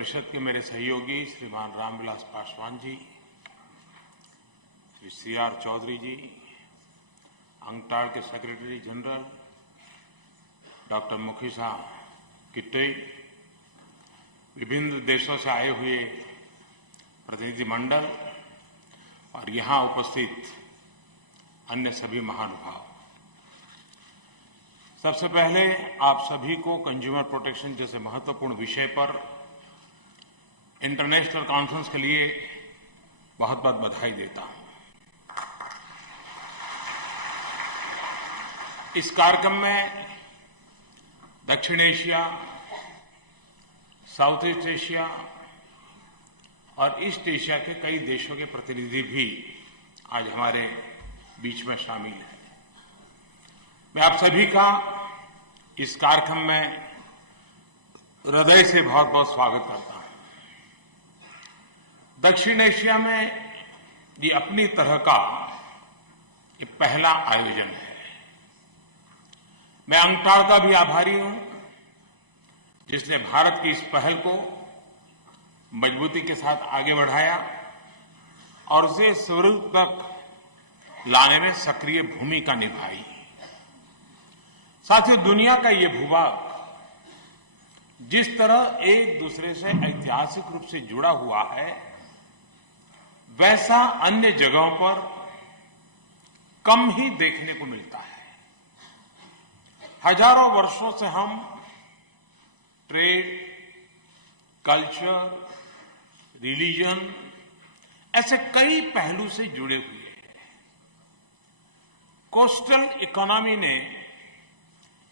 परिषद के मेरे सहयोगी श्रीमान रामविलास पासवान जी, श्री CR चौधरी जी, अंगटाड के सेक्रेटरी जनरल डॉक्टर मुखिसा किट्टे, विभिन्न देशों से आए हुए प्रतिनिधिमंडल और यहां उपस्थित अन्य सभी महानुभाव, सबसे पहले आप सभी को कंज्यूमर प्रोटेक्शन जैसे महत्वपूर्ण विषय पर इंटरनेशनल कॉन्फ्रेंस के लिए बहुत बहुत बधाई देता हूं। इस कार्यक्रम में दक्षिण एशिया, साउथ ईस्ट एशिया और ईस्ट एशिया के कई देशों के प्रतिनिधि भी आज हमारे बीच में शामिल हैं। मैं आप सभी का इस कार्यक्रम में हृदय से बहुत बहुत स्वागत करता हूं। दक्षिण एशिया में ये अपनी तरह का ये पहला आयोजन है। मैं अंगटाड का भी आभारी हूं, जिसने भारत की इस पहल को मजबूती के साथ आगे बढ़ाया और उसे स्वरूप तक लाने में सक्रिय भूमिका निभाई। साथियों, दुनिया का ये भूभाग जिस तरह एक दूसरे से ऐतिहासिक रूप से जुड़ा हुआ है, वैसा अन्य जगहों पर कम ही देखने को मिलता है। हजारों वर्षों से हम ट्रेड, कल्चर, रिलीजन ऐसे कई पहलू से जुड़े हुए हैं। कोस्टल इकोनॉमी ने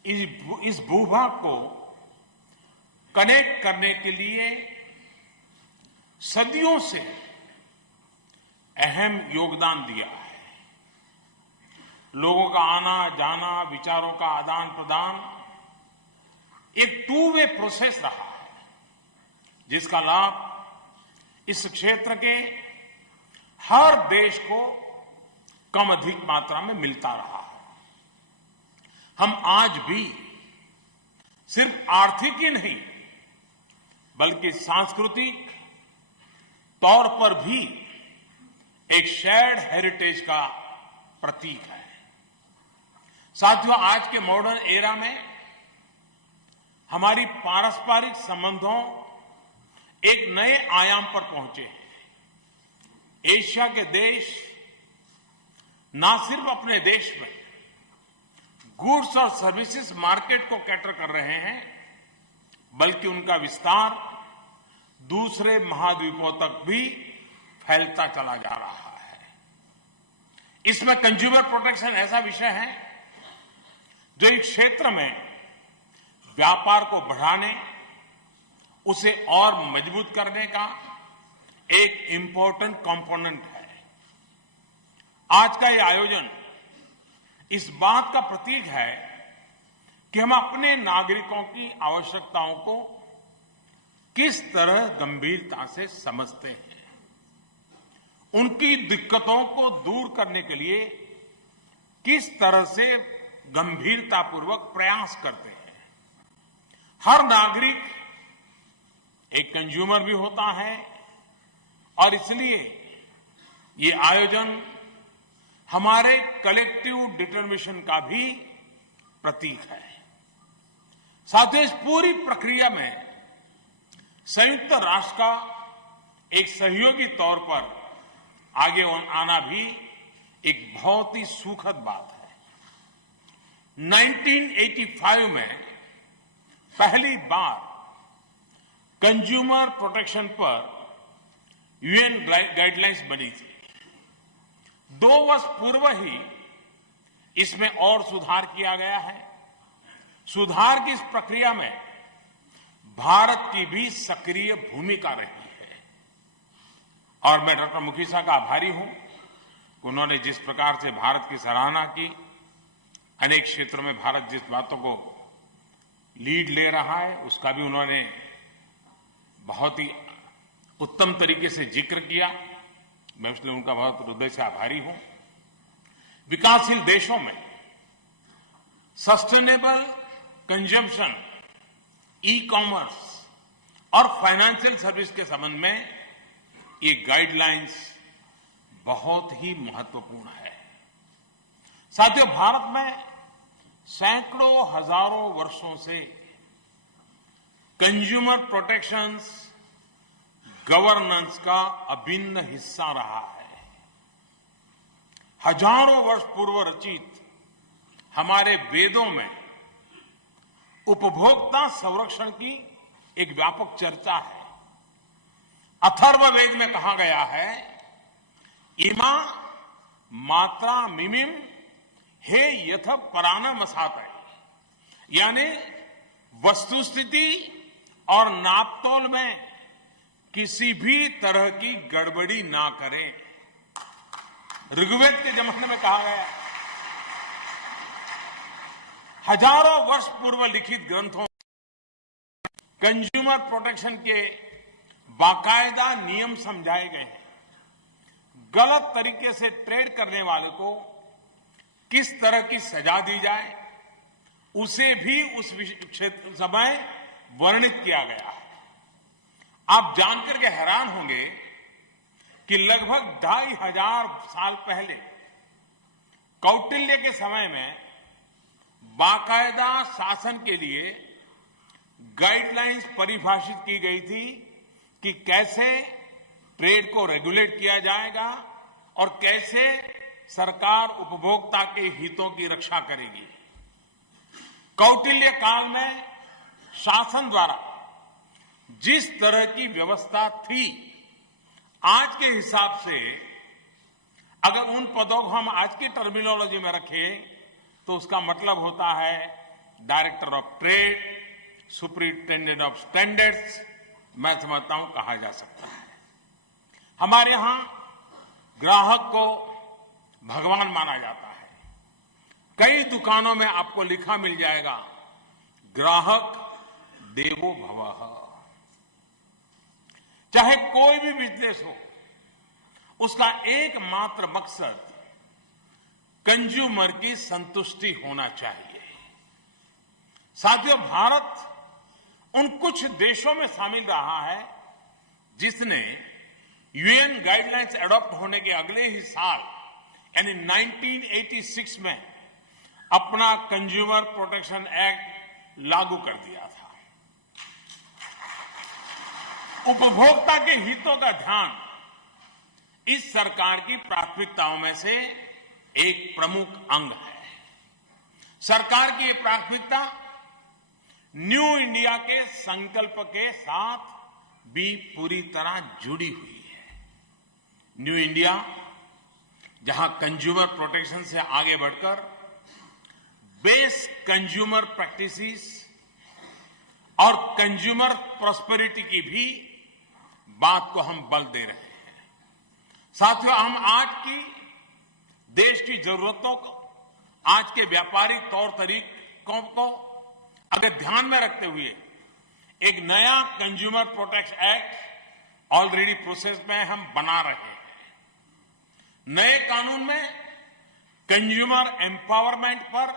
इस भूभाग को कनेक्ट करने के लिए सदियों से अहम योगदान दिया है। लोगों का आना जाना, विचारों का आदान प्रदान एक टू वे प्रोसेस रहा है, जिसका लाभ इस क्षेत्र के हर देश को कम अधिक मात्रा में मिलता रहा है। हम आज भी सिर्फ आर्थिक ही नहीं बल्कि सांस्कृतिक तौर पर भी एक शेयर्ड हेरिटेज का प्रतीक है। साथियों, आज के मॉडर्न एरा में हमारी पारस्परिक संबंधों एक नए आयाम पर पहुंचे हैं। एशिया के देश न सिर्फ अपने देश में गुड्स और सर्विसेज मार्केट को कैटर कर रहे हैं, बल्कि उनका विस्तार दूसरे महाद्वीपों तक भी फैलता चला जा रहा है। इसमें कंज्यूमर प्रोटेक्शन ऐसा विषय है जो इस क्षेत्र में व्यापार को बढ़ाने, उसे और मजबूत करने का एक इंपॉर्टेंट कंपोनेंट है। आज का यह आयोजन इस बात का प्रतीक है कि हम अपने नागरिकों की आवश्यकताओं को किस तरह गंभीरता से समझते हैं, उनकी दिक्कतों को दूर करने के लिए किस तरह से गंभीरतापूर्वक प्रयास करते हैं। हर नागरिक एक कंज्यूमर भी होता है और इसलिए ये आयोजन हमारे कलेक्टिव डिटरमिनेशन का भी प्रतीक है। साथ ही इस पूरी प्रक्रिया में संयुक्त राष्ट्र का एक सहयोगी तौर पर आगे आना भी एक बहुत ही सुखद बात है। 1985 में पहली बार कंज्यूमर प्रोटेक्शन पर यूएन गाइडलाइंस बनी थी। 2 वर्ष पूर्व ही इसमें और सुधार किया गया है। सुधार की इस प्रक्रिया में भारत की भी सक्रिय भूमिका रही है और मैं डॉक्टर मुखिसा का आभारी हूं। उन्होंने जिस प्रकार से भारत की सराहना की, अनेक क्षेत्रों में भारत जिस बातों को लीड ले रहा है उसका भी उन्होंने बहुत ही उत्तम तरीके से जिक्र किया। मैं इसलिए उनका बहुत हृदय से आभारी हूं। विकासशील देशों में सस्टेनेबल कंजम्पशन, ई कॉमर्स और फाइनेंशियल सर्विस के संबंध में ये गाइडलाइंस बहुत ही महत्वपूर्ण है। साथियों, भारत में सैकड़ों हजारों वर्षों से कंज्यूमर प्रोटेक्शंस गवर्नेंस का अभिन्न हिस्सा रहा है। हजारों वर्ष पूर्व रचित हमारे वेदों में उपभोक्ता संरक्षण की एक व्यापक चर्चा है। अथर्ववेद में कहा गया है, इमा मात्रा मिमिम हे यथ परानमसात, यानी वस्तुस्थिति और नापतोल में किसी भी तरह की गड़बड़ी ना करें। ऋग्वेद के जमाने में कहा गया। हजारों वर्ष पूर्व लिखित ग्रंथों कंज्यूमर प्रोटेक्शन के बाकायदा नियम समझाए गए हैं। गलत तरीके से ट्रेड करने वाले को किस तरह की सजा दी जाए, उसे भी उस क्षेत्र समय वर्णित किया गया है। आप जानकर के हैरान होंगे कि लगभग 2500 साल पहले कौटिल्य के समय में बाकायदा शासन के लिए गाइडलाइंस परिभाषित की गई थी कि कैसे ट्रेड को रेगुलेट किया जाएगा और कैसे सरकार उपभोक्ता के हितों की रक्षा करेगी। कौटिल्य काल में शासन द्वारा जिस तरह की व्यवस्था थी, आज के हिसाब से अगर उन पदों को हम आज की टर्मिनोलॉजी में रखें तो उसका मतलब होता है director of trade, superintendent of standards, मैं समझता हूं कहा जा सकता है। हमारे यहां ग्राहक को भगवान माना जाता है। कई दुकानों में आपको लिखा मिल जाएगा, ग्राहक देवो भवः। चाहे कोई भी बिजनेस हो, उसका एकमात्र मकसद कंज्यूमर की संतुष्टि होना चाहिए। साथियों, भारत उन कुछ देशों में शामिल रहा है जिसने यूएन गाइडलाइंस एडॉप्ट होने के अगले ही साल यानी 1986 में अपना कंज्यूमर प्रोटेक्शन एक्ट लागू कर दिया था। उपभोक्ता के हितों का ध्यान इस सरकार की प्राथमिकताओं में से एक प्रमुख अंग है। सरकार की ये प्राथमिकता न्यू इंडिया के संकल्प के साथ भी पूरी तरह जुड़ी हुई है। न्यू इंडिया जहां कंज्यूमर प्रोटेक्शन से आगे बढ़कर बेस कंज्यूमर प्रैक्टिसेस और कंज्यूमर प्रॉस्पेरिटी की भी बात को हम बल दे रहे हैं। साथियों, हम आज की देश की जरूरतों को, आज के व्यापारिक तौर तरीकों को अगर ध्यान में रखते हुए एक नया consumer protection act already process में हम बना रहे हैं। नए कानून में कंज्यूमर एम्पावरमेंट पर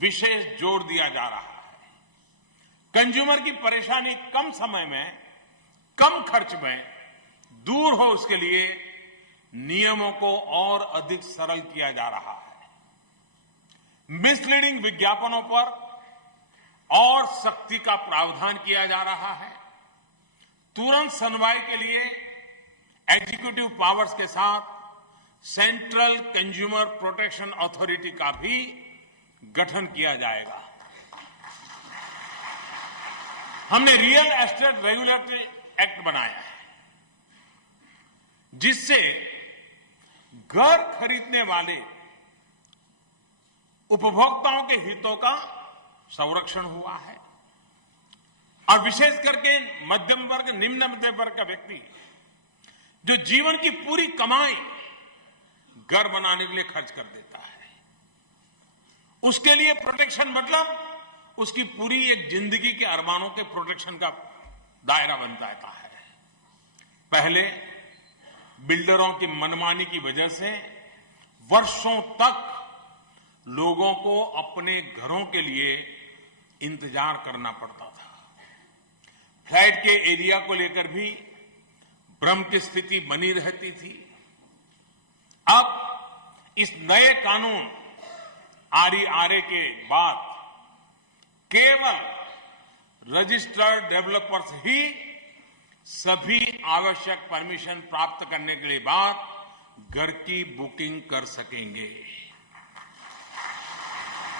विशेष जोर दिया जा रहा है। कंज्यूमर की परेशानी कम समय में, कम खर्च में दूर हो, उसके लिए नियमों को और अधिक सरल किया जा रहा है। मिसलीडिंग विज्ञापनों पर और सख्ती का प्रावधान किया जा रहा है। तुरंत सुनवाई के लिए एग्जीक्यूटिव पावर्स के साथ सेंट्रल कंज्यूमर प्रोटेक्शन अथॉरिटी का भी गठन किया जाएगा। हमने रियल एस्टेट रेगुलेटरी एक्ट बनाया है, जिससे घर खरीदने वाले उपभोक्ताओं के हितों का संरक्षण हुआ है और विशेष करके मध्यम वर्ग, निम्न मध्यम वर्ग का व्यक्ति जो जीवन की पूरी कमाई घर बनाने के लिए खर्च कर देता है, उसके लिए प्रोटेक्शन मतलब उसकी पूरी एक जिंदगी के अरमानों के प्रोटेक्शन का दायरा बन जाता है। पहले बिल्डरों की मनमानी की वजह से वर्षों तक लोगों को अपने घरों के लिए इंतजार करना पड़ता था। फ्लैट के एरिया को लेकर भी भ्रम की स्थिति बनी रहती थी। अब इस नए कानून RERA के बाद केवल रजिस्टर्ड डेवलपर्स ही सभी आवश्यक परमिशन प्राप्त करने के बाद घर की बुकिंग कर सकेंगे।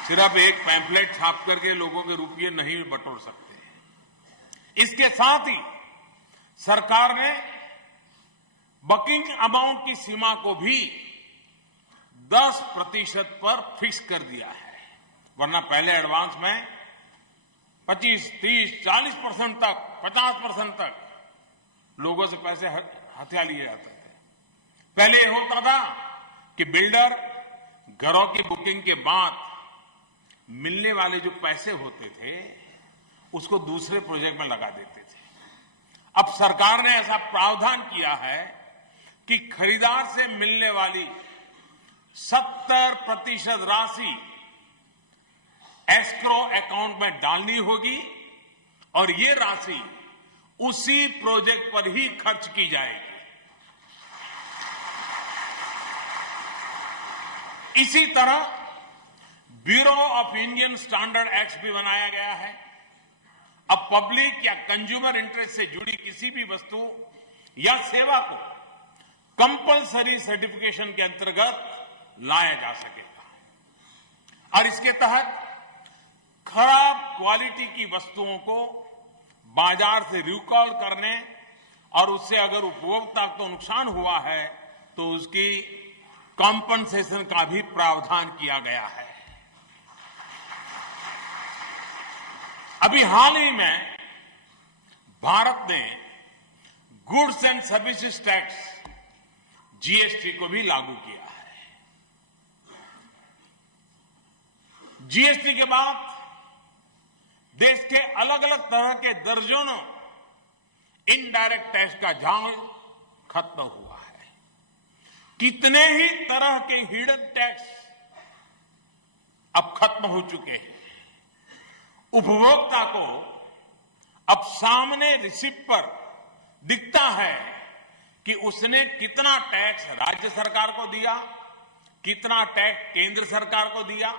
सिर्फ एक पैम्फलेट छाप करके लोगों के रुपये नहीं बटोर सकते। इसके साथ ही सरकार ने बुकिंग अमाउंट की सीमा को भी 10% पर फिक्स कर दिया है, वरना पहले एडवांस में 25, 30, 40% तक, 50% तक लोगों से पैसे हथिया लिए जाते थे। पहले यह होता था कि बिल्डर घरों की बुकिंग के बाद मिलने वाले जो पैसे होते थे उसको दूसरे प्रोजेक्ट में लगा देते थे। अब सरकार ने ऐसा प्रावधान किया है कि खरीदार से मिलने वाली 70% राशि एस्क्रो अकाउंट में डालनी होगी और ये राशि उसी प्रोजेक्ट पर ही खर्च की जाएगी। इसी तरह bureau of Indian standard act भी बनाया गया है। अब पब्लिक या कंज्यूमर इंटरेस्ट से जुड़ी किसी भी वस्तु या सेवा को कंपलसरी सर्टिफिकेशन के अंतर्गत लाया जा सकेगा और इसके तहत खराब क्वालिटी की वस्तुओं को बाजार से रिकॉल करने और उससे अगर उपभोक्ता को नुकसान हुआ है तो उसकी कॉम्पनसेशन का भी प्रावधान किया गया है। अभी हाल ही में भारत ने goods and services tax GST को भी लागू किया है। GST के बाद देश के अलग अलग तरह के दर्जनों इनडायरेक्ट टैक्स का जाल खत्म हुआ है। कितने ही तरह के हिडन टैक्स अब खत्म हो चुके हैं। उपभोक्ता को अब सामने रिसिप्ट पर दिखता है कि उसने कितना टैक्स राज्य सरकार को दिया, कितना टैक्स केंद्र सरकार को दिया।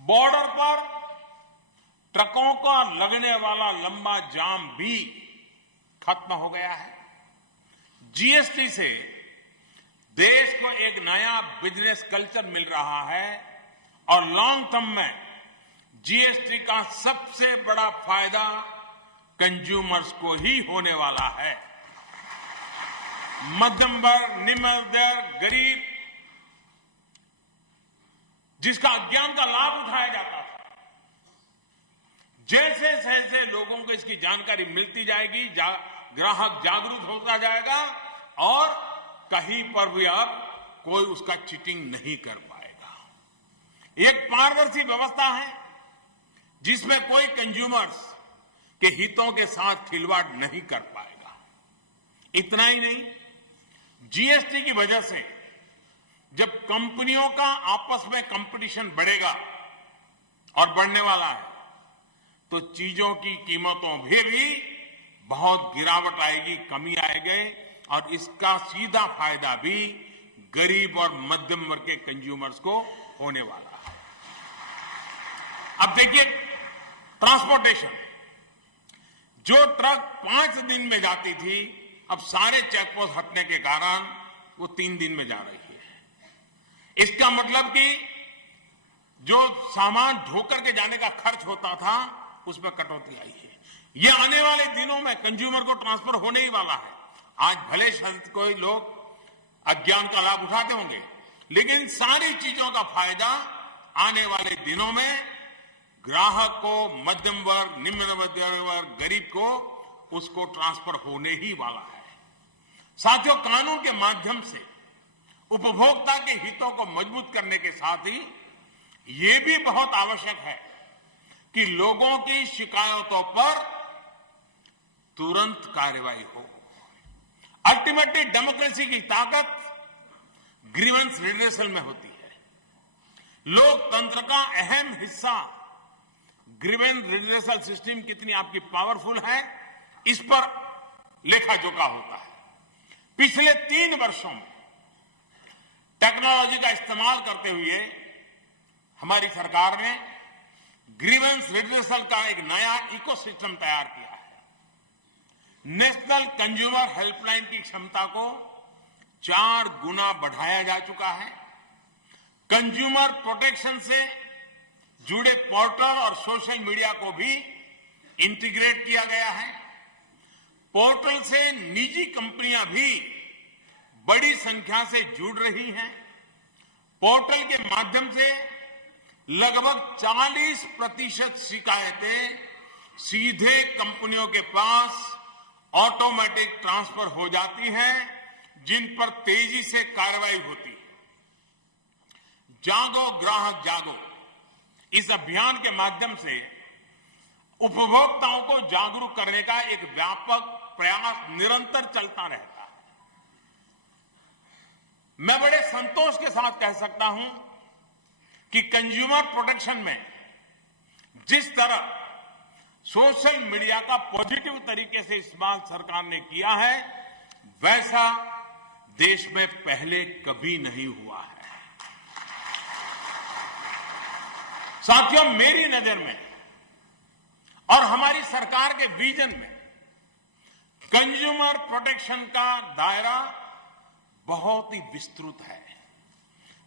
बॉर्डर पर ट्रकों का लगने वाला लंबा जाम भी खत्म हो गया है। GST से देश को एक नया बिजनेस कल्चर मिल रहा है और लॉन्ग टर्म में GST का सबसे बड़ा फायदा कंज्यूमर्स को ही होने वाला है। मध्यम वर्ग, निम्न वर्ग, गरीब जिसका अज्ञान का लाभ उठाया जाता था, जैसे जैसे लोगों को इसकी जानकारी मिलती जाएगी, ग्राहक जागरूक होता जाएगा और कहीं पर भी अब कोई उसका चीटिंग नहीं कर पाएगा। एक पारदर्शी व्यवस्था है जिसमें कोई कंज्यूमर्स के हितों के साथ खिलवाड़ नहीं कर पाएगा। इतना ही नहीं, GST की वजह से जब कंपनियों का आपस में कंपटीशन बढ़ेगा और बढ़ने वाला है तो चीजों की कीमतों में भी बहुत गिरावट आएगी, कमी आएगी और इसका सीधा फायदा भी गरीब और मध्यम वर्ग के कंज्यूमर्स को होने वाला है। अब देखिए, ट्रांसपोर्टेशन, जो ट्रक 5 दिन में जाती थी अब सारे चेकपोस्ट हटने के कारण वो 3 दिन में जा रही है। इसका मतलब कि जो सामान ढोकर के जाने का खर्च होता था उसमें कटौती आई है। ये आने वाले दिनों में कंज्यूमर को ट्रांसफर होने ही वाला है। आज भले शायद कोई लोग अज्ञान का लाभ उठाते होंगे, लेकिन सारी चीजों का फायदा आने वाले दिनों में ग्राहक को, मध्यम वर्ग, निम्न वर्ग, गरीब को उसको ट्रांसफर होने ही वाला है। साथियों, कानून के माध्यम से उपभोक्ता के हितों को मजबूत करने के साथ ही ये भी बहुत आवश्यक है कि लोगों की शिकायतों पर तुरंत कार्रवाई हो। अल्टीमेटली डेमोक्रेसी की ताकत ग्रीवेंस रिड्रेसल में होती है। लोकतंत्र का अहम हिस्सा ग्रीवेंस रिड्रेसल सिस्टम कितनी आपकी पावरफुल है, इस पर लेखा जोखा होता है। पिछले 3 वर्षों में टेक्नोलॉजी का इस्तेमाल करते हुए हमारी सरकार ने ग्रीवेंस रिड्रेसल का एक नया इकोसिस्टम तैयार किया है। नेशनल कंज्यूमर हेल्पलाइन की क्षमता को 4 गुना बढ़ाया जा चुका है। कंज्यूमर प्रोटेक्शन से जुड़े पोर्टल और सोशल मीडिया को भी इंटीग्रेट किया गया है। पोर्टल से निजी कंपनियां भी बड़ी संख्या से जुड़ रही हैं। पोर्टल के माध्यम से लगभग 40% शिकायतें सीधे कंपनियों के पास ऑटोमेटिक ट्रांसफर हो जाती हैं, जिन पर तेजी से कार्रवाई होती है। जागो ग्राहक जागो, इस अभियान के माध्यम से उपभोक्ताओं को जागरूक करने का एक व्यापक प्रयास निरंतर चलता रहता है। मैं बड़े संतोष के साथ कह सकता हूं कि कंज्यूमर प्रोटेक्शन में जिस तरह सोशल मीडिया का पॉजिटिव तरीके से इस्तेमाल सरकार ने किया है, वैसा देश में पहले कभी नहीं हुआ है। साथियों, मेरी नजर में और हमारी सरकार के विजन में कंज्यूमर प्रोटेक्शन का दायरा बहुत ही विस्तृत है।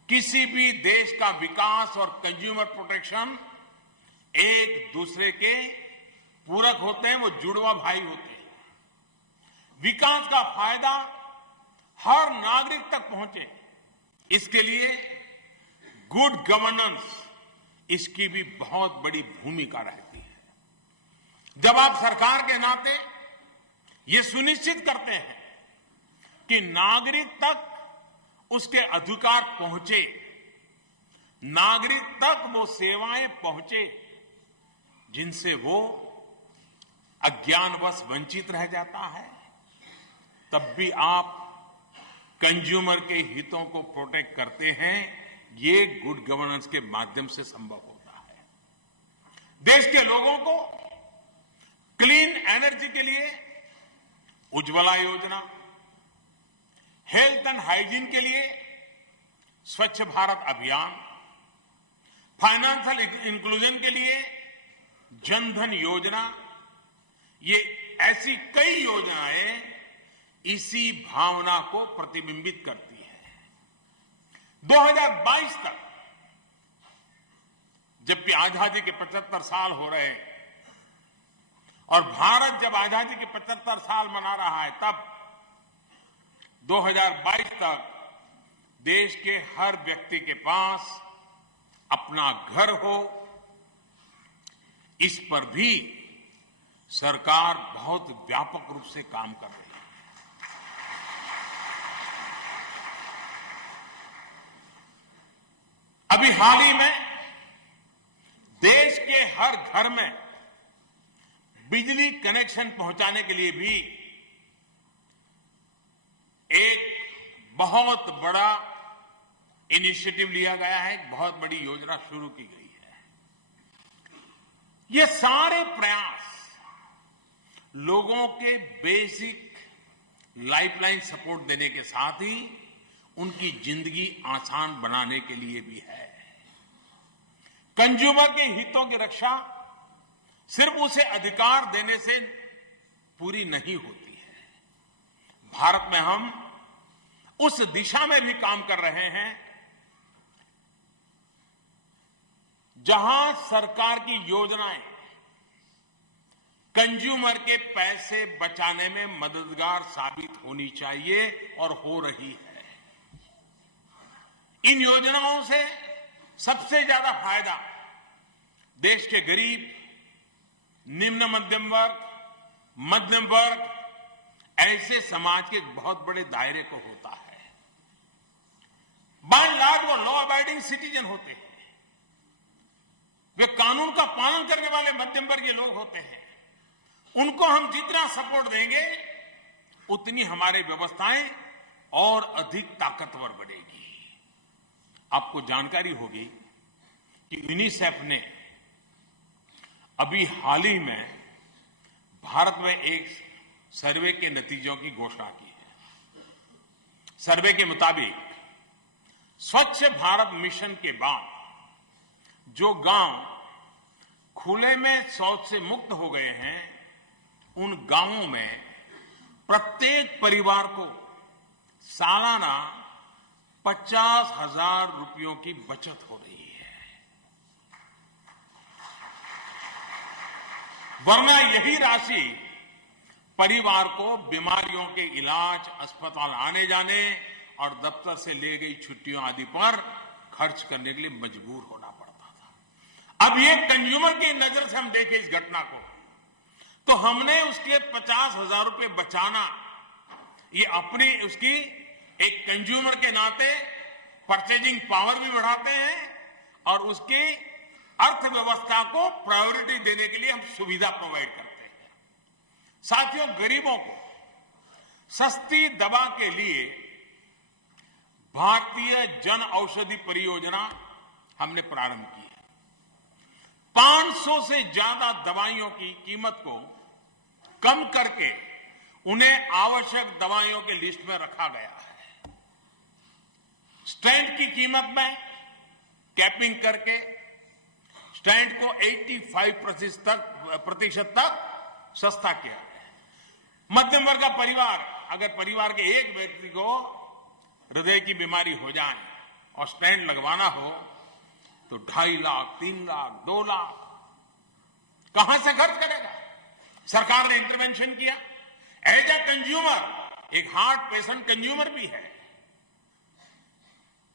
किसी भी देश का विकास और कंज्यूमर प्रोटेक्शन एक दूसरे के पूरक होते हैं, वो जुड़वा भाई होते हैं। विकास का फायदा हर नागरिक तक पहुंचे, इसके लिए गुड गवर्नेंस, इसकी भी बहुत बड़ी भूमिका रहती है। जब आप सरकार के नाते ये सुनिश्चित करते हैं कि नागरिक तक उसके अधिकार पहुंचे, नागरिक तक वो सेवाएं पहुंचे जिनसे वो अज्ञानवश वंचित रह जाता है, तब भी आप कंज्यूमर के हितों को प्रोटेक्ट करते हैं। ये गुड गवर्नेंस के माध्यम से संभव होता है। देश के लोगों को क्लीन एनर्जी के लिए उज्ज्वला योजना, हेल्थ एंड हाइजीन के लिए स्वच्छ भारत अभियान, फाइनेंशियल इंक्लूजन के लिए जनधन योजना, ये ऐसी कई योजनाएं इसी भावना को प्रतिबिंबित करती है। 2022 तक, जबकि आजादी के 75 साल हो रहे हैं और भारत जब आजादी के 75 साल मना रहा है, तब 2022 तक देश के हर व्यक्ति के पास अपना घर हो, इस पर भी सरकार बहुत व्यापक रूप से काम कर रही है। अभी हाल ही में देश के हर घर में बिजली कनेक्शन पहुंचाने के लिए भी एक बहुत बड़ा इनिशिएटिव लिया गया है, एक बहुत बड़ी योजना शुरू की गई है। ये सारे प्रयास लोगों के बेसिक लाइफलाइन सपोर्ट देने के साथ ही उनकी जिंदगी आसान बनाने के लिए भी है। कंज्यूमर के हितों की रक्षा सिर्फ उसे अधिकार देने से पूरी नहीं होती है। भारत में हम उस दिशा में भी काम कर रहे हैं जहां सरकार की योजनाएं कंज्यूमर के पैसे बचाने में मददगार साबित होनी चाहिए और हो रही है। इन योजनाओं से सबसे ज्यादा फायदा देश के गरीब, निम्न मध्यम वर्ग, ऐसे समाज के बहुत बड़े दायरे को होता है। बाय एंड लार्ज वो लॉ अबाइडिंग सिटीजन होते हैं, वे कानून का पालन करने वाले मध्यम वर्गीय लोग होते हैं। उनको हम जितना सपोर्ट देंगे उतनी हमारी व्यवस्थाएं और अधिक ताकतवर बनेगी। आपको जानकारी होगी कि यूनिसेफ ने अभी हाल ही में भारत में एक सर्वे के नतीजों की घोषणा की है। सर्वे के मुताबिक स्वच्छ भारत मिशन के बाद जो गांव खुले में शौच से मुक्त हो गए हैं, उन गांवों में प्रत्येक परिवार को सालाना 50,000 रुपयों की बचत हो रही है। वरना यही राशि परिवार को बीमारियों के इलाज, अस्पताल आने जाने और दफ्तर से ले गई छुट्टियों आदि पर खर्च करने के लिए मजबूर होना पड़ता था। अब ये कंज्यूमर की नजर से हम देखें इस घटना को, तो हमने उसके 50,000 रुपए बचाना, ये अपनी उसकी एक कंज्यूमर के नाते परचेजिंग पावर भी बढ़ाते हैं और उसकी अर्थव्यवस्था को प्रायोरिटी देने के लिए हम सुविधा प्रोवाइड करते हैं। साथियों, गरीबों को सस्ती दवा के लिए भारतीय जन औषधि परियोजना हमने प्रारंभ की है। 500 से ज्यादा दवाइयों की कीमत को कम करके उन्हें आवश्यक दवाइयों के लिस्ट में रखा गया है। स्टेंट की कीमत में कैपिंग करके स्टेंट को 85% तक सस्ता किया है। मध्यम वर्ग का परिवार, अगर परिवार के एक व्यक्ति को हृदय की बीमारी हो जाए और स्टेंट लगवाना हो तो 2.5 लाख, 3 लाख, 2 लाख कहां से खर्च करेगा? सरकार ने इंटरवेंशन किया। एज ए कंज्यूमर, एक हार्ट पेशेंट कंज्यूमर भी है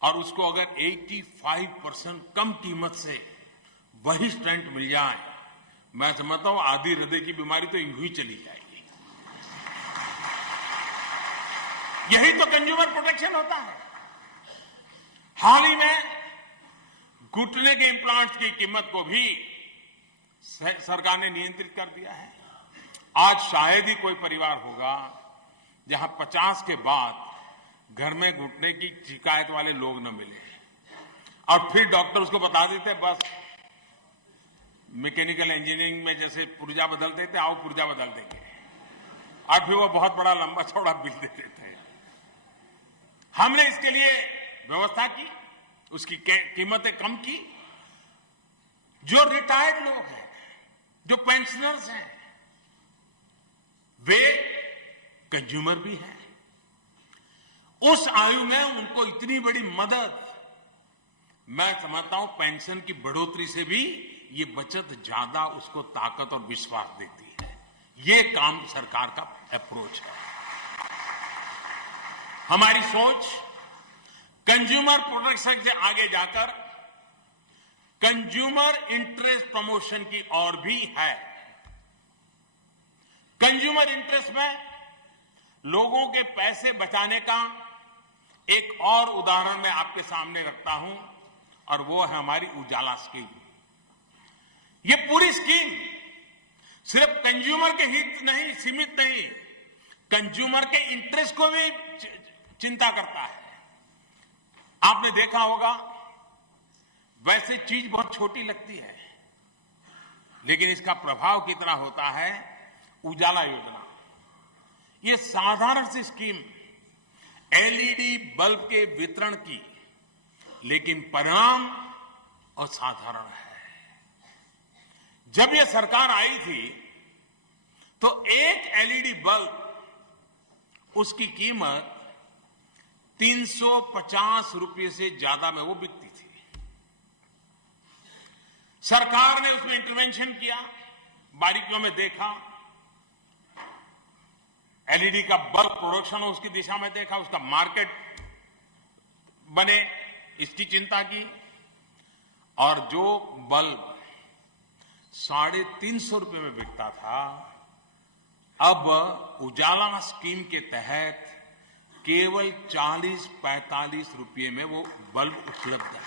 और उसको अगर 85% कम कीमत से वही स्टेंट मिल जाए, मैं समझता हूं आधी हृदय की बीमारी तो यूं ही चली जाएगी। यही तो कंज्यूमर प्रोटेक्शन होता है। हाल ही में घुटने के इम्प्लांट्स की कीमत को भी सरकार ने नियंत्रित कर दिया है। आज शायद ही कोई परिवार होगा जहां 50 के बाद घर में घुटने की शिकायत वाले लोग न मिले और फिर डॉक्टर उसको बता देते बस मैकेनिकल इंजीनियरिंग में जैसे पुर्जा बदल देते, आओ पुर्जा बदल देंगे, और फिर वो बहुत बड़ा लंबा चौड़ा बिल दे देते हैं। हमने इसके लिए व्यवस्था की, उसकी कीमतें कम की। जो रिटायर्ड लोग हैं, जो पेंशनर्स हैं, वे कंज्यूमर भी हैं। उस आयु में उनको इतनी बड़ी मदद, मैं समझता हूं पेंशन की बढ़ोतरी से भी ये बचत ज्यादा उसको ताकत और विश्वास देती है। ये काम सरकार का अप्रोच है। हमारी सोच कंज्यूमर प्रोटेक्शन से आगे जाकर कंज्यूमर इंटरेस्ट प्रमोशन की ओर भी है। कंज्यूमर इंटरेस्ट में लोगों के पैसे बचाने का एक और उदाहरण मैं आपके सामने रखता हूं और वो है हमारी उजाला स्कीम। ये पूरी स्कीम सिर्फ कंज्यूमर के हित नहीं सीमित नहीं, कंज्यूमर के इंटरेस्ट को भी चिंता करता है। आपने देखा होगा, वैसे चीज बहुत छोटी लगती है लेकिन इसका प्रभाव कितना होता है। उजाला योजना, ये साधारण सी स्कीम एलईडी बल्ब के वितरण की, लेकिन परिणाम असाधारण है। जब ये सरकार आई थी तो एक एलईडी बल्ब, उसकी कीमत 350 रुपये से ज्यादा में वो बिकती थी। सरकार ने उसमें इंटरवेंशन किया, बारीकियों में देखा, एलईडी का बल्ब प्रोडक्शन उसकी दिशा में देखा, उसका मार्केट बने इसकी चिंता की, और जो बल्ब 350 रुपये में बिकता था, अब उजाला स्कीम के तहत केवल 40-45 रुपये में वो बल्ब उपलब्ध है।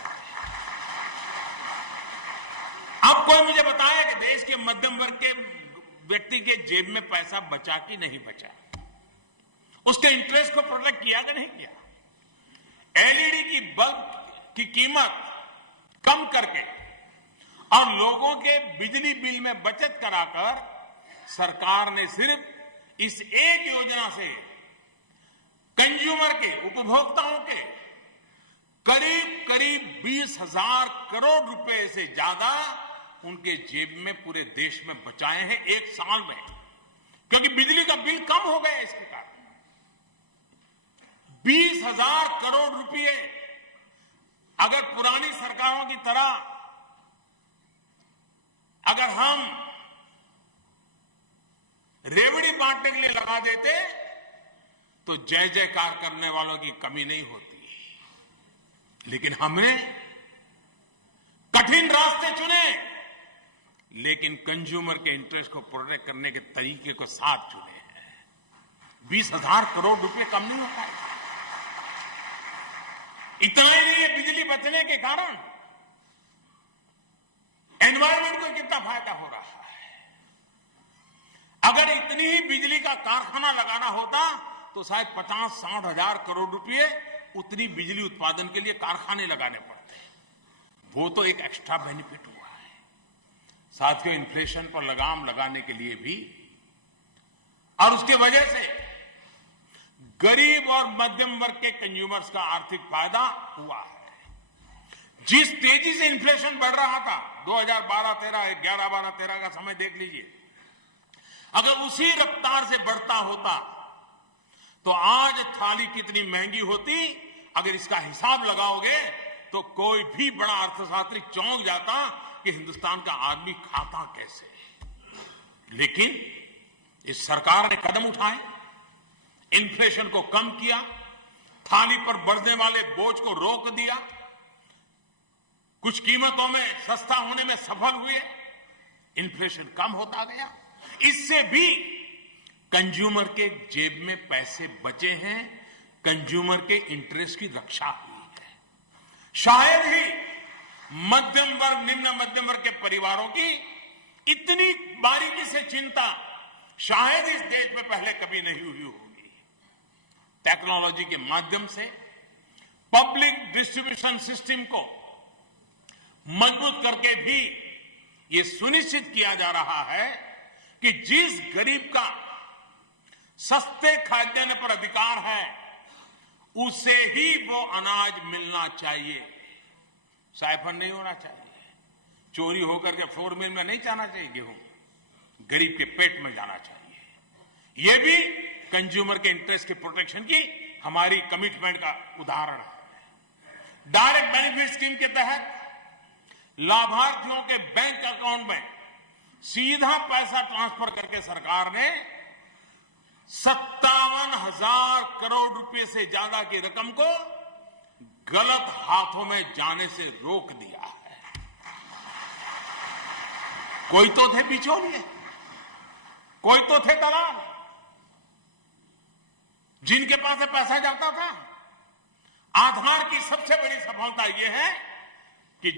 अब कोई मुझे बताए कि देश के मध्यम वर्ग के व्यक्ति के जेब में पैसा बचा कि नहीं बचा, उसके इंटरेस्ट को प्रोटेक्ट किया कि नहीं किया। एलईडी की बल्ब की कीमत कम करके और लोगों के बिजली बिल में बचत कराकर सरकार ने सिर्फ इस एक योजना से कंज्यूमर के, उपभोक्ताओं के करीब 20,000 करोड़ रुपए से ज्यादा उनके जेब में पूरे देश में बचाए हैं एक साल में, क्योंकि बिजली का बिल कम हो गया इसके कारण। 20,000 करोड़ रुपए अगर पुरानी सरकारों की तरह अगर हम रेवड़ी बांटने के लिए लगा देते तो जय जयकार करने वालों की कमी नहीं होती। लेकिन हमने कठिन रास्ते चुने, लेकिन कंज्यूमर के इंटरेस्ट को प्रोटेक्ट करने के तरीके को साथ चुने हैं। 20,000 करोड़ रुपए कम नहीं होता है। इतना ही नहीं है, बिजली बचने के कारण एनवायरमेंट को कितना फायदा हो रहा है। अगर इतनी ही बिजली का कारखाना लगाना होता तो शायद 50-60 हजार करोड़ रुपए उतनी बिजली उत्पादन के लिए कारखाने लगाने पड़ते। वो तो एक एक्स्ट्रा बेनिफिट हुआ है। साथियों, इन्फ्लेशन पर लगाम लगाने के लिए भी और उसके वजह से गरीब और मध्यम वर्ग के कंज्यूमर्स का आर्थिक फायदा हुआ है। जिस तेजी से इन्फ्लेशन बढ़ रहा था 2012-13, 11-12-13 का समय देख लीजिए, अगर उसी रफ्तार से बढ़ता होता तो आज थाली कितनी महंगी होती। अगर इसका हिसाब लगाओगे तो कोई भी बड़ा अर्थशास्त्री चौंक जाता कि हिंदुस्तान का आदमी खाता कैसे। लेकिन इस सरकार ने कदम उठाए, इन्फ्लेशन को कम किया, थाली पर बढ़ने वाले बोझ को रोक दिया, कुछ कीमतों में सस्ता होने में सफल हुए, इन्फ्लेशन कम होता गया। इससे भी कंज्यूमर के जेब में पैसे बचे हैं, कंज्यूमर के इंटरेस्ट की रक्षा हुई है। शायद ही मध्यम वर्ग, निम्न मध्यम वर्ग के परिवारों की इतनी बारीकी से चिंता शायद इस देश में पहले कभी नहीं हुई होगी। टेक्नोलॉजी के माध्यम से पब्लिक डिस्ट्रीब्यूशन सिस्टम को मजबूत करके भी ये सुनिश्चित किया जा रहा है कि जिस गरीब का सस्ते खाद्यान्न पर अधिकार है उसे ही वो अनाज मिलना चाहिए। साइफन नहीं होना चाहिए, चोरी होकर के फ्लोर मिल में नहीं जाना चाहिए गेहूं, गरीब के पेट में जाना चाहिए। ये भी कंज्यूमर के इंटरेस्ट के प्रोटेक्शन की हमारी कमिटमेंट का उदाहरण है। डायरेक्ट बेनिफिट स्कीम के तहत लाभार्थियों के बैंक अकाउंट में सीधा पैसा ट्रांसफर करके सरकार ने 57,000 करोड़ रुपए से ज्यादा की रकम को गलत हाथों में जाने से रोक दिया है। कोई तो थे बिचौलिए, कोई तो थे दलाल, जिनके पास से पैसा जाता था। आधार की सबसे बड़ी सफलता यह है कि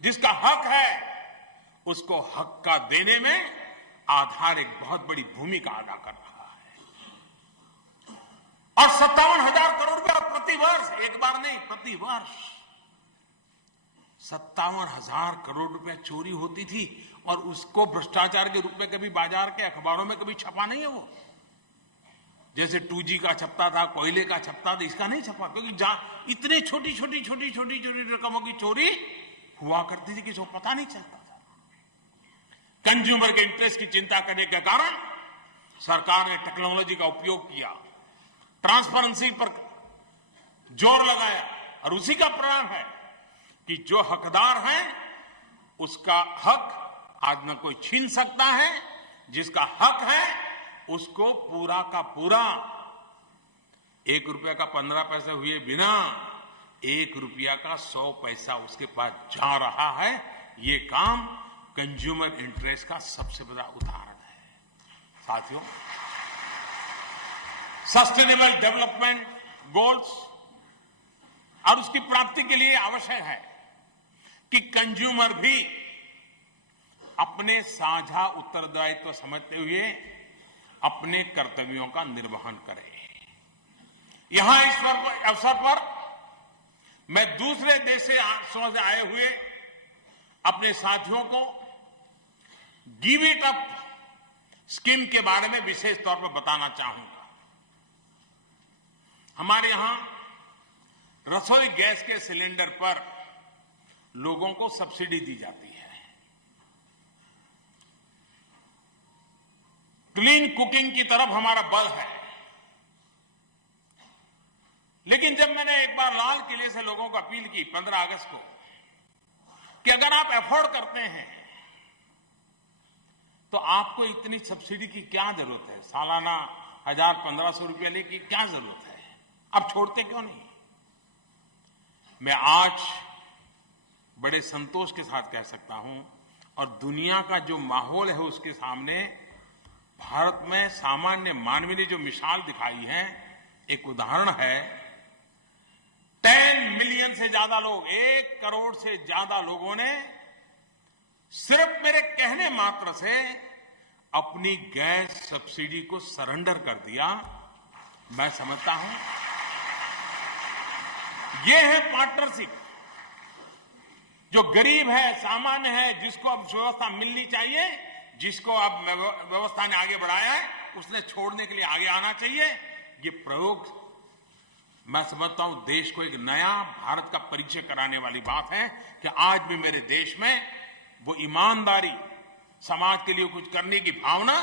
जिसका हक है उसको हक का देने में आधार एक बहुत बड़ी भूमिका अदा कर रहा है। और 57,000 करोड़ रुपया प्रति वर्ष, एक बार नहीं, प्रति वर्ष 57,000 करोड़ रुपया चोरी होती थी और उसको भ्रष्टाचार के रूप में कभी बाजार के अखबारों में कभी छपा नहीं है। वो जैसे 2G का छपता था, कोयले का छपता था, इसका नहीं छपा, क्योंकि इतने छोटी रकमों की चोरी हुआ करती थी कि इसको पता नहीं चलता था। कंज्यूमर के इंटरेस्ट की चिंता करने के कारण सरकार ने टेक्नोलॉजी का उपयोग किया, ट्रांसपेरेंसी पर जोर लगाया, और उसी का परिणाम है कि जो हकदार है उसका हक आज न कोई छीन सकता है। जिसका हक है उसको पूरा का पूरा 1 रुपया का 15 पैसे हुए बिना 1 रुपया का 100 पैसा उसके पास जा रहा है। ये काम कंज्यूमर इंटरेस्ट का सबसे बड़ा उदाहरण है। साथियों, सस्टेनेबल डेवलपमेंट गोल्स और उसकी प्राप्ति के लिए आवश्यक है कि कंज्यूमर भी अपने साझा उत्तरदायित्व समझते हुए अपने कर्तव्यों का निर्वहन करे। यहां इस अवसर पर मैं दूसरे देशों से आए हुए अपने साथियों को गिव इट अप स्कीम के बारे में विशेष तौर पर बताना चाहूंगा। हमारे यहां रसोई गैस के सिलेंडर पर लोगों को सब्सिडी दी जाती है। क्लीन कुकिंग की तरफ हमारा बल है। लेकिन जब मैंने एक बार लाल किले से लोगों को अपील की 15 अगस्त को कि अगर आप अफोर्ड करते हैं तो आपको इतनी सब्सिडी की क्या जरूरत है, सालाना 1000-1500 रुपया लेने की क्या जरूरत है, आप छोड़ते क्यों नहीं? मैं आज बड़े संतोष के साथ कह सकता हूं और दुनिया का जो माहौल है उसके सामने भारत में सामान्य मानवीय ने जो मिसाल दिखाई है, एक उदाहरण है। 10 मिलियन से ज्यादा लोग, 1 करोड़ से ज्यादा लोगों ने सिर्फ मेरे कहने मात्र से अपनी गैस सब्सिडी को सरेंडर कर दिया। मैं समझता हूं यह है पार्टनरशिप। जो गरीब है, सामान्य है, जिसको अब व्यवस्था मिलनी चाहिए, जिसको अब व्यवस्था ने आगे बढ़ाया है, उसने छोड़ने के लिए आगे आना चाहिए। ये प्रयोग मैं समझता हूं देश को एक नया भारत का परिचय कराने वाली बात है कि आज भी मेरे देश में वो ईमानदारी, समाज के लिए कुछ करने की भावना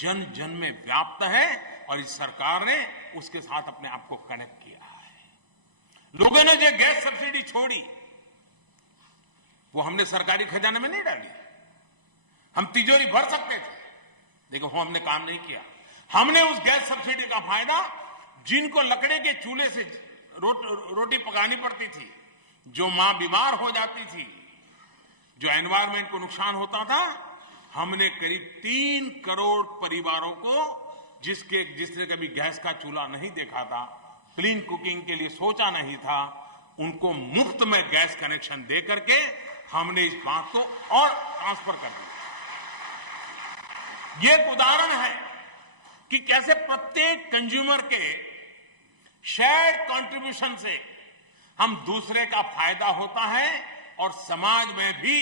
जन जन में व्याप्त है और इस सरकार ने उसके साथ अपने आप को कनेक्ट किया है। लोगों ने जो गैस सब्सिडी छोड़ी वो हमने सरकारी खजाने में नहीं डाली। हम तिजोरी भर सकते थे, लेकिन वो हमने काम नहीं किया। हमने उस गैस सब्सिडी का फायदा जिनको लकड़े के चूल्हे से रोटी पकानी पड़ती थी, जो मां बीमार हो जाती थी, जो एनवायरमेंट को नुकसान होता था, हमने करीब 3 करोड़ परिवारों को जिसने कभी गैस का चूल्हा नहीं देखा था, क्लीन कुकिंग के लिए सोचा नहीं था, उनको मुफ्त में गैस कनेक्शन दे करके हमने इस बात को और ट्रांसफर कर दिया। ये एक उदाहरण है कि कैसे प्रत्येक कंज्यूमर के शेयर्ड कंट्रीब्यूशन से हम दूसरे का फायदा होता है और समाज में भी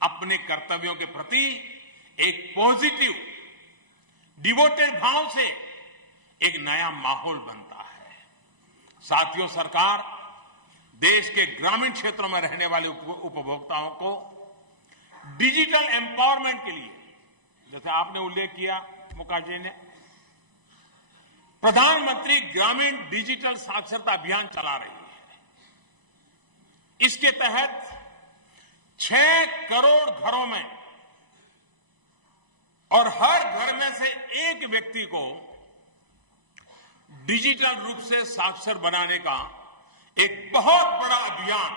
अपने कर्तव्यों के प्रति एक पॉजिटिव डिवोटेड भाव से एक नया माहौल बनता है। साथियों, सरकार देश के ग्रामीण क्षेत्रों में रहने वाले उपभोक्ताओं को डिजिटल एम्पावरमेंट के लिए, जैसे आपने उल्लेख किया मुकेश जी ने, प्रधानमंत्री ग्रामीण डिजिटल साक्षरता अभियान चला रही है। इसके तहत 6 करोड़ घरों में और हर घर में से एक व्यक्ति को डिजिटल रूप से साक्षर बनाने का एक बहुत बड़ा अभियान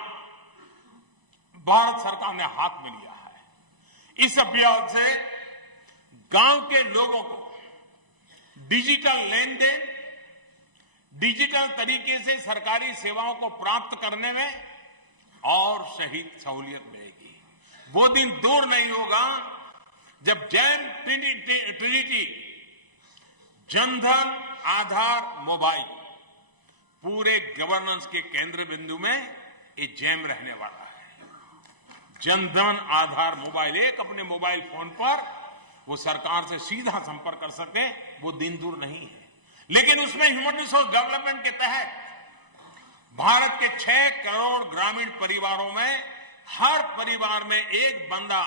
भारत सरकार ने हाथ में लिया है। इस अभियान से गांव के लोगों को डिजिटल लेन देन, डिजिटल तरीके से सरकारी सेवाओं को प्राप्त करने में और सहूलियत मिलेगी। वो दिन दूर नहीं होगा जब jam Trinity Jan Dhan Aadhaar mobile पूरे गवर्नेंस के केंद्र बिंदु में ये जैम रहने वाला है। जनधन आधार मोबाइल, एक अपने मोबाइल फोन पर वो सरकार से सीधा संपर्क कर सके, वो दिन दूर नहीं है। लेकिन उसमें ह्यूमन रिसोर्स डेवलपमेंट के तहत भारत के 6 करोड़ ग्रामीण परिवारों में हर परिवार में एक बंदा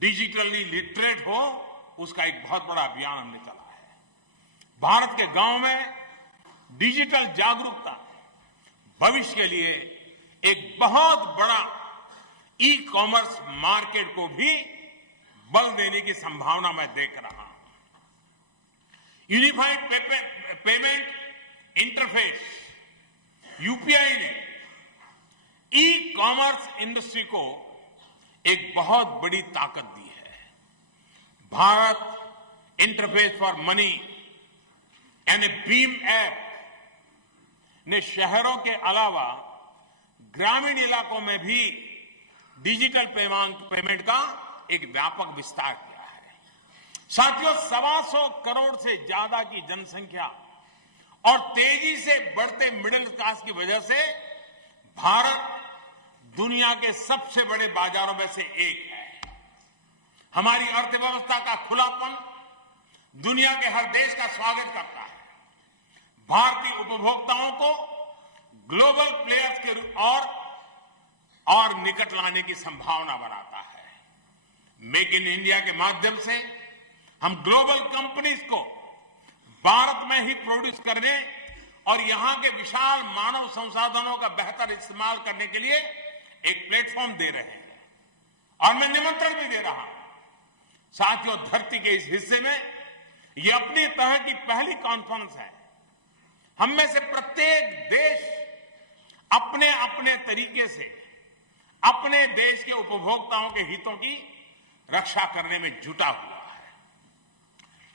डिजिटली लिटरेट हो, उसका एक बहुत बड़ा अभियान हमने चला है। भारत के गांव में डिजिटल जागरूकता भविष्य के लिए एक बहुत बड़ा ई कॉमर्स मार्केट को भी बल देने की संभावना मैं देख रहा हूं। यूनिफाइड पेमेंट इंटरफेस यूपीआई ने ई कॉमर्स इंडस्ट्री को एक बहुत बड़ी ताकत दी है। भारत इंटरफेस फॉर मनी यानी भीम ऐप ने शहरों के अलावा ग्रामीण इलाकों में भी डिजिटल पेमेंट का एक व्यापक विस्तार किया है। साथियों, 125 करोड़ से ज्यादा की जनसंख्या और तेजी से बढ़ते मिडिल क्लास की वजह से भारत दुनिया के सबसे बड़े बाजारों में से एक है। हमारी अर्थव्यवस्था का खुलापन दुनिया के हर देश का स्वागत करता है। भारतीय उपभोक्ताओं को ग्लोबल प्लेयर्स के और निकट लाने की संभावना बनाता है। मेक इन इंडिया के माध्यम से हम ग्लोबल कंपनीज को भारत में ही प्रोड्यूस करने और यहां के विशाल मानव संसाधनों का बेहतर इस्तेमाल करने के लिए एक प्लेटफॉर्म दे रहे हैं। और मैं निमंत्रण भी दे रहा हूं साथियों, धरती के इस हिस्से में यह अपनी तरह की पहली कॉन्फ्रेंस है। हम में से प्रत्येक देश अपने अपने तरीके से अपने देश के उपभोक्ताओं के हितों की रक्षा करने में जुटा हुआ है।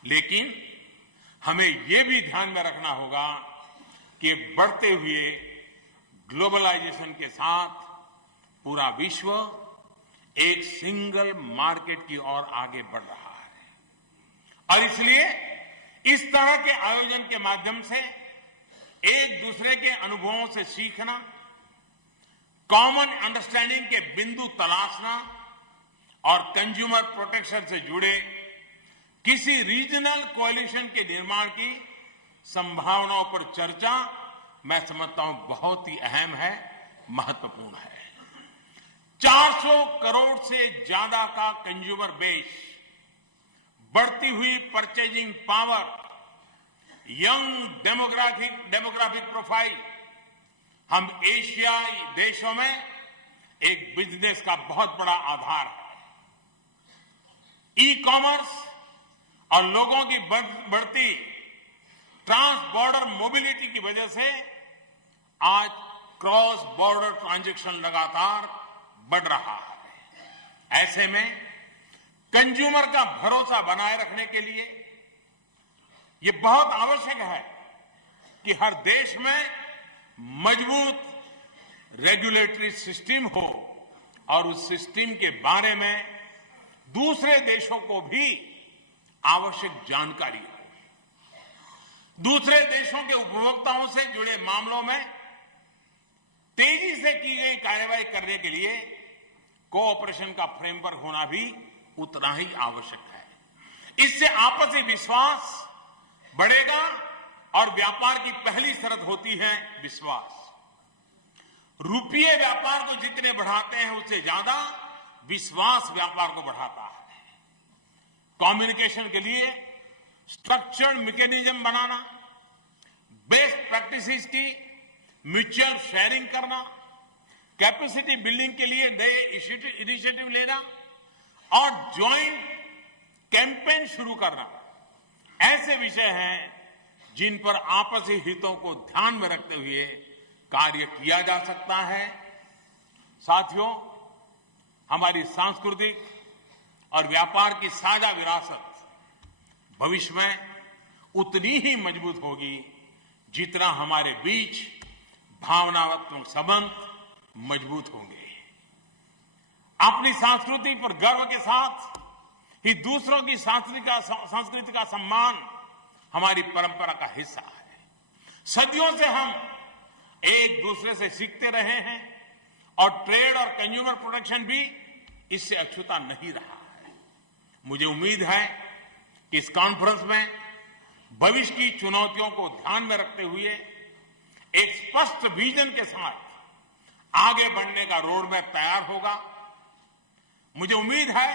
लेकिन हमें यह भी ध्यान में रखना होगा कि बढ़ते हुए ग्लोबलाइजेशन के साथ पूरा विश्व एक सिंगल मार्केट की ओर आगे बढ़ रहा है और इसलिए इस तरह के आयोजन के माध्यम से एक दूसरे के अनुभवों से सीखना, कॉमन अंडरस्टैंडिंग के बिंदु तलाशना और कंज्यूमर प्रोटेक्शन से जुड़े किसी रीजनल कोएलिशन के निर्माण की संभावनाओं पर चर्चा मैं समझता हूं बहुत ही अहम है, महत्वपूर्ण है। 400 करोड़ से ज्यादा का कंज्यूमर बेस, बढ़ती हुई purchasing power, young demographic profile, हम एशियाई देशों में एक बिजनेस का बहुत बड़ा आधार है। ई कॉमर्स और लोगों की बढ़ती ट्रांस बॉर्डर मोबिलिटी की वजह से आज क्रॉस बॉर्डर ट्रांजैक्शन लगातार बढ़ रहा है। ऐसे में कंज्यूमर का भरोसा बनाए रखने के लिए यह बहुत आवश्यक है कि हर देश में मजबूत रेगुलेटरी सिस्टम हो और उस सिस्टम के बारे में दूसरे देशों को भी आवश्यक जानकारी हो। दूसरे देशों के उपभोक्ताओं से जुड़े मामलों में तेजी से की गई कार्रवाई करने के लिए कोऑपरेशन का फ्रेमवर्क होना भी उतना ही आवश्यक है। इससे आपसी विश्वास बढ़ेगा और व्यापार की पहली शर्त होती है विश्वास। रुपये व्यापार को जितने बढ़ाते हैं उससे ज्यादा विश्वास व्यापार को बढ़ाता है। कम्युनिकेशन के लिए स्ट्रक्चर्ड मैकेनिज्म बनाना, बेस्ट प्रैक्टिसेस की म्यूचुअल शेयरिंग करना, कैपेसिटी बिल्डिंग के लिए नए इनिशिएटिव लेना और ज्वाइंट कैंपेन शुरू करना ऐसे विषय हैं जिन पर आपसी हितों को ध्यान में रखते हुए कार्य किया जा सकता है। साथियों, हमारी सांस्कृतिक और व्यापार की साझा विरासत भविष्य में उतनी ही मजबूत होगी जितना हमारे बीच भावनात्मक संबंध मजबूत होंगे। अपनी संस्कृति पर गर्व के साथ ही दूसरों की संस्कृति का सम्मान हमारी परंपरा का हिस्सा है। सदियों से हम एक दूसरे से सीखते रहे हैं और ट्रेड और कंज्यूमर प्रोटेक्शन भी इससे अछूता नहीं रहा है। मुझे उम्मीद है कि इस कॉन्फ्रेंस में भविष्य की चुनौतियों को ध्यान में रखते हुए एक स्पष्ट विजन के साथ आगे बढ़ने का रोड मैप तैयार होगा। मुझे उम्मीद है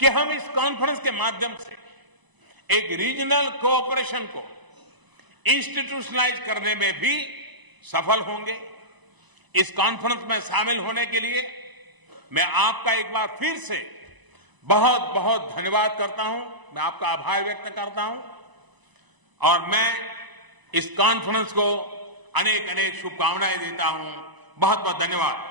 कि हम इस कॉन्फ्रेंस के माध्यम से एक रीजनल कोऑपरेशन को इंस्टीट्यूशनलाइज करने में भी सफल होंगे। इस कॉन्फ्रेंस में शामिल होने के लिए मैं आपका एक बार फिर से बहुत बहुत धन्यवाद करता हूं। मैं आपका आभार व्यक्त करता हूं और मैं इस कॉन्फ्रेंस को अनेक अनेक शुभकामनाएं देता हूं। बहुत बहुत धन्यवाद।